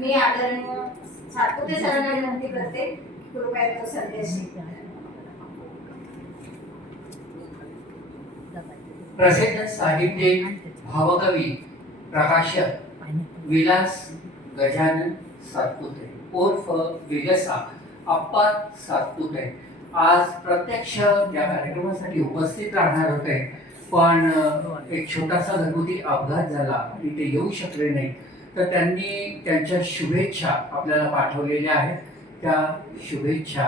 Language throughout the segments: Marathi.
मी आदरणीय सातपुते सरांना विनंती करते कृपया तो संदेश. प्रसिद्ध साहित्यिक भावकवी प्रकाशक विलास गजानन सातपुते उर्फ विगसा अप्पा सातपुते आज प्रत्यक्ष या कार्यक्रमासाठी उपस्थित राहणार होते, पण एक छोटासा घरगुती अपघात झाला आणि ते येऊ शकले नाही. तर त्यांनी त्यांच्या शुभेच्छा आपल्याला पाठवलेल्या आहेत. त्या शुभेच्छा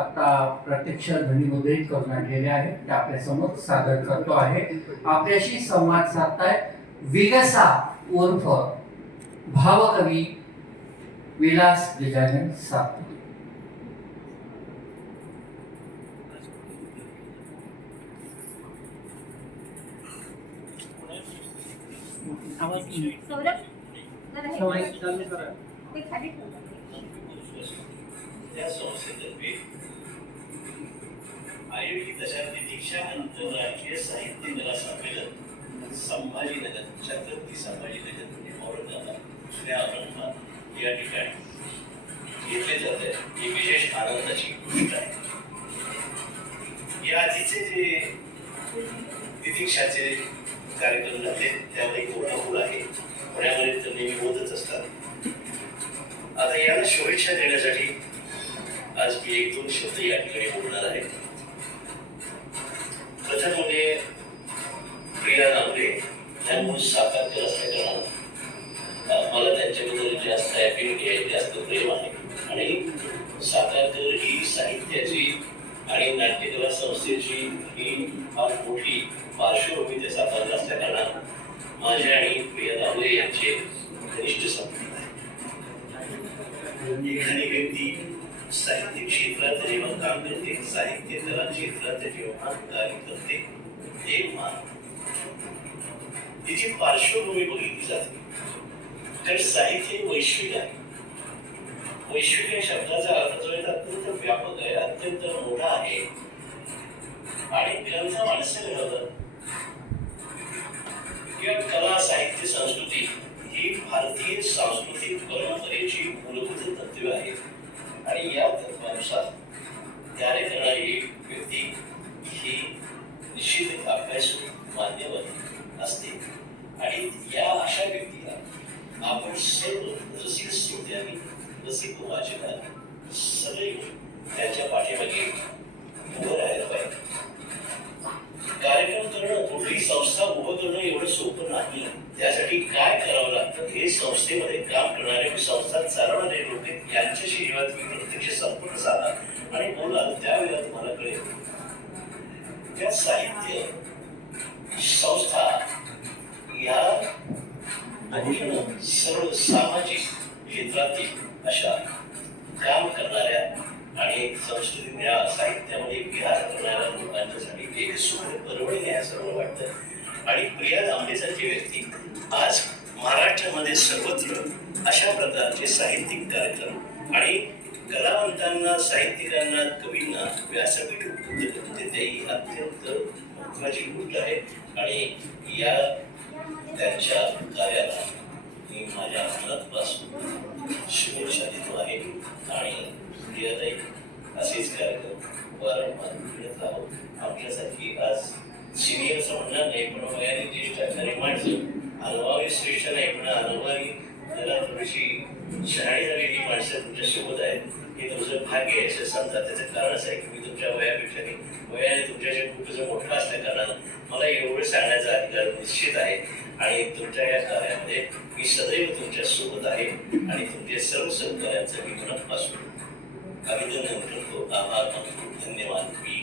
आता प्रत्यक्ष ध्वनिमुद्रित करून आणलेल्या आहेत, त्या आपल्यासमोर सादर करतो आहे. आपल्याशी संवाद साधताय विगसा उर्फ भावकवी विलास गजानन सातपुते. त्या संस्थेतर्फे आयोजित दशाब्दी दीक्षा आंतरराष्ट्रीय साहित्य कला संमेलन संभाजीनगर छत्रपती संभाजीनगर औरंगाबाद दुसऱ्या औरंगाबाद या ठिकाणी घेतले जाते ही विशेष आनंदाची गोष्ट आहे. या आधीचे जे दीक्षाचे कार्यक्रम झाले त्यामध्ये कोल्हापूर आहे, पुण्यामध्ये तर नेहमी होतच असतात. आता याला शुभेच्छा देण्यासाठी आज मी एक दोन शब्द या ठिकाणी बोलणार आहे. प्रथम म्हणजे प्रिया नावरे या मूळ सातारकर असल्या कारणानं मला त्यांच्याबद्दल जास्त ॲफिनिटी आहे, जास्त प्रेम आहे. आणि सातारकर ही साहित्याची आणि नाट्यकला संस्थेची ही फार मोठी पार्श्वभूमी त्या सातारला असल्या कारणानं माझ्या आणि प्रिया नावरे यांचे घनिष्ठ संबंध आहे. एखादी व्यक्ती साहित्य क्षेत्रात जेव्हा काम करते, साहित्य कला क्षेत्रात जेव्हा कार्य करते तेव्हा तिची पार्श्वभूमी बघितली जाते. कारण साहित्य हे वैश्विक आहे. वैश्विक या शब्दाचा अर्थ जो आहे अत्यंत व्यापक आहे, अत्यंत मोठा आहे. आणि ग्रंथ माणसं घडवतात किंवा कला साहित्य संस्कृती ही भारतीय सांस्कृतिक परंपरेची मूलभूत तत्वे आहेत. आणि या तत्वानुसार कार्य करणारी व्यक्ती ही निश्चित अभ्यासू मान्यवर असते. आणि या अशा व्यक्तीला आपण सर्व रसिक श्रोत्यांनी, रसिक वाचकांनी सदैव त्यांच्या पाठीमागे उभं राहायला पाहिजे. कार्यक्रम करणं, कुठली संस्था उभं करणं एवढं सोपं नाही. त्यासाठी काय करावं लागतं हे संस्थेमध्ये काम करणारे, संस्था चालवणारे लोक यांच्याशी जेव्हा तुम्ही प्रत्यक्ष संपर्क साधा आणि बोलाल त्यावेळेला तुम्हाला कळेल त्या साहित्य संस्था या सर्व सामाजिक क्षेत्रातील अशा काम करणाऱ्या आणि संस्कृतीच्या साहित्यामध्ये विहार करणाऱ्या लोकांच्यासाठी एक सुखद परवडीने असं वाटतं. आणि प्रिया दामलेसारखी व्यक्ती आज महाराष्ट्रामध्ये सर्वत्र अशा प्रकारचे साहित्यिक कार्यक्रम आणि कलावंतांना, साहित्यिकांना, कवींना व्यासपीठ उपलब्ध देते ही अत्यंत महत्वाची गोष्ट आहे. आणि या त्यांच्या कार्याला मी माझ्या मनापासून शुभेच्छा देतो आहे. आणि प्रियाताई असेच कार्यक्रम वारंवार घडत राहू. आपल्यासारखी आज सिनियरचं म्हणणार नाही, पण वयाने ज्येष्ठ असणारी माणसं, अनुभवी श्रेष्ठ नाही पण अनुभवी त्याला थोडीशी शहाणी झालेली माणसं तुमच्या सोबत आहेत. हे तुमचं भाग्य आहे असं समजा. त्याचं कारण असं आहे की मी तुमच्या वयाने तुमच्याशी खूपच मोठा असल्या कारणानं मला एवढं सांगण्याचा अधिकार निश्चित आहे. आणि तुमच्या या कार्यामध्ये मी सदैव तुमच्या सोबत आहे. आणि तुमच्या सर्व सहकार्याचं मी मनापासून अभिनंदन करतो. आभार मानतो. धन्यवाद. मी